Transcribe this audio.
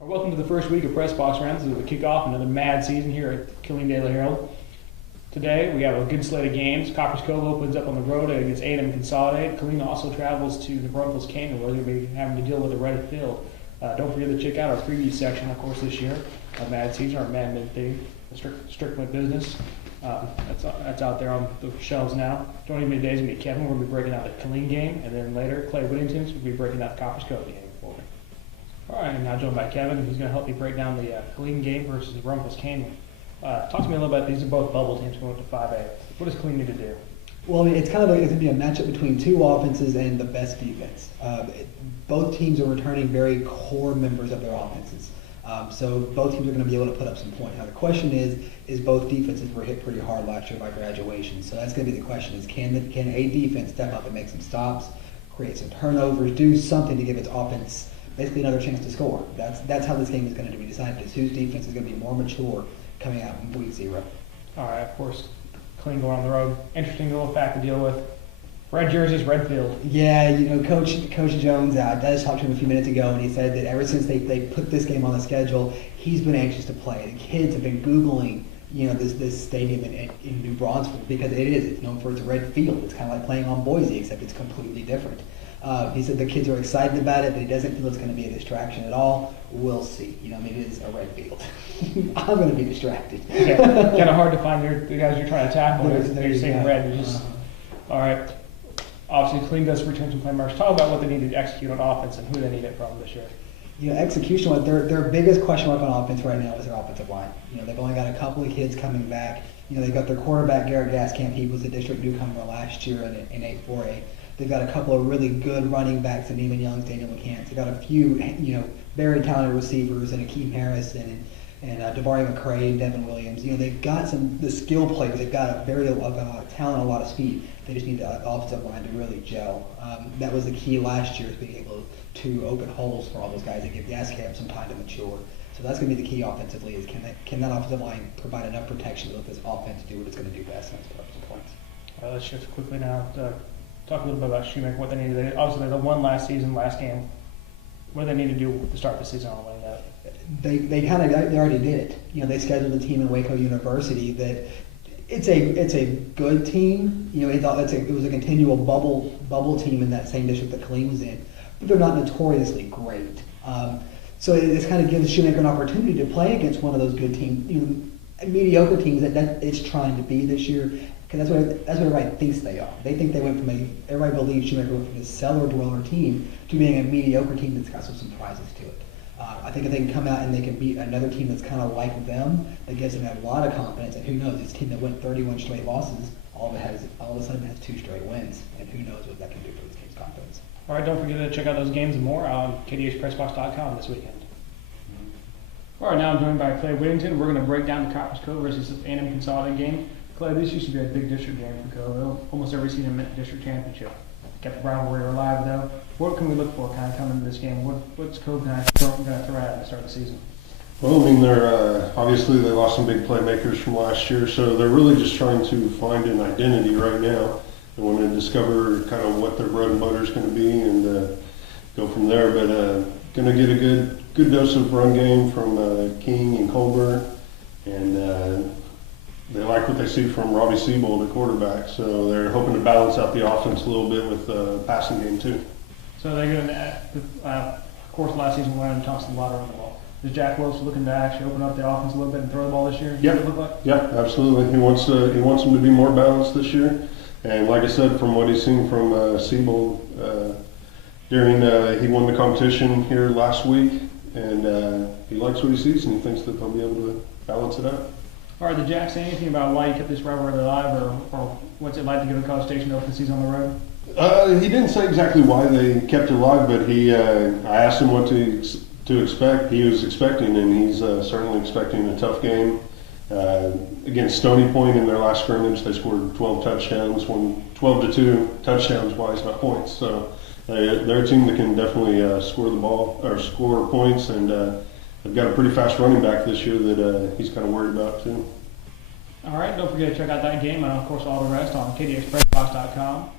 Welcome to the first week of Pressbox rounds as we kick off another mad season here at Killeen Daily Herald. Today we have a good slate of games. Copperas Cove opens up on the road against A&M Consolidated. Killeen also travels to the Braunfels Canyon where they're going to be having to deal with a red field. Don't forget to check out our preview section, of course, this year. Our mad season, our mad mid thing, strictly business. That's out there on the shelves now. Joining me today is going to be Kevin. We're going to be breaking out the Killeen game, and then later Clay Wittington will be breaking out the Copperas Cove game for me. All right, I'm now joined by Kevin. He's going to help me break down the Killeen game versus the Braunfels Canyon. Talk to me a little bit. These are both bubble teams going up to 5A. What does Killeen need to do? Well, I mean, it's kind of it's going to be a matchup between two offenses and the best defense. Both teams are returning very core members of their offenses. So both teams are going to be able to put up some points. Now the question is both defenses were hit pretty hard last year by graduation. So that's going to be the question: is can a defense step up and make some stops, create some turnovers, do something to give its offense basically another chance to score? That's how this game is going to be decided. Is whose defense is going to be more mature coming out in week 0. All right, of course, Killeen going on the road. Interesting little fact to deal with. Red jerseys, red field. Yeah, you know, Coach Jones, I just talked to him a few minutes ago, and he said that ever since they put this game on the schedule, he's been anxious to play. The kids have been Googling, you know, this stadium in New Braunfels because it's known for its red field. It's kind of like playing on Boise, except it's completely different. He said the kids are excited about it, but he doesn't feel it's going to be a distraction at all. We'll see. You know, I mean, it is a red field. I'm going to be distracted. Okay. Kind of hard to find the guys you're trying to tackle. They're saying red. All right. Obviously, Killeen does return some playmakers. Talk about what they need to execute on offense and who they need it from this year. You know, execution, their biggest question mark on offense right now is their offensive line. You know, they've only got a couple of kids coming back. You know, they've got their quarterback, Garrett Gaskamp. He was a district newcomer last year in 8-4A. They've got a couple of really good running backs in Neiman Youngs, Daniel McCants. They've got a few, you know, very talented receivers and Akeem Harris and Davari McCray, Devin Williams. You know, they've got the skill players. They've got a lot of talent, a lot of speed. They just need the offensive line to really gel. That was the key last year, is being able to open holes for all those guys and give Gaskamp some time to mature. So that's going to be the key offensively, is can that offensive line provide enough protection to let this offense do what it's going to do best, and that's put up some points. Let's shift quickly now to talk a little bit about Shoemaker, what they need to do. Obviously, they won last game. What do they need to do to start the season on winning that? They already did it. You know, they scheduled a team in Waco University that it's a good team. You know, it was a continual bubble team in that same district that Killeen was in, but they're not notoriously great. So it kind of gives Shoemaker an opportunity to play against one of those good teams, you know, mediocre teams that it's trying to be this year. Because that's what everybody thinks they are. They think they went from everybody believes Shoemaker went from a cellar dweller team to being a mediocre team that's got some surprises to it. I think if they can come out and they can beat another team that's kind of like them, that gives them a lot of confidence. And who knows, this team that went 31 straight losses, all of a sudden has 2 straight wins. And who knows what that can do for this team's confidence. All right, don't forget to check out those games and more on kdhpressbox.com this weekend. All right, now I'm joined by Clay Wittington. We're going to break down the Copperas Cove versus A&M Consolidated game. Clay, this used to be a big district game for Cove. Almost every season meant the district championship. Kept the rivalry alive, though. What can we look for kind of coming into this game? What's Cove going to throw at the start of the season? Well, I mean, they're obviously they lost some big playmakers from last year, so they're really just trying to find an identity right now. They want to discover kind of what their bread and butter is going to be and go from there. But going to get a good dose of run game from King and Colbert, and they like what they see from Robbie Siebold, the quarterback, so they're hoping to balance out the offense a little bit with the passing game too. So they're going to, of course, last season William Thompson a lot around the ball. Is Jack Wilson looking to actually open up the offense a little bit and throw the ball this year? Yep. Look like? Yeah, absolutely. He wants them to be more balanced this year, and like I said, from what he's seen from Siebold, he won the competition here last week, and he likes what he sees, and he thinks that they'll be able to balance it out. All right, did Jack say anything about why he kept this rivalry alive, or what's it like to give a College Station open season on the road? He didn't say exactly why they kept it alive, but I asked him what to expect. He was expecting, and he's certainly expecting a tough game. Against Stony Point in their last scrimmage, they scored 12 touchdowns, won 12-2 touchdowns-wise, not points. So they're a team that can definitely score the ball or score points, and they've got a pretty fast running back this year that he's kind of worried about too. All right, don't forget to check out that game and, of course, all the rest on kdhpressbox.com.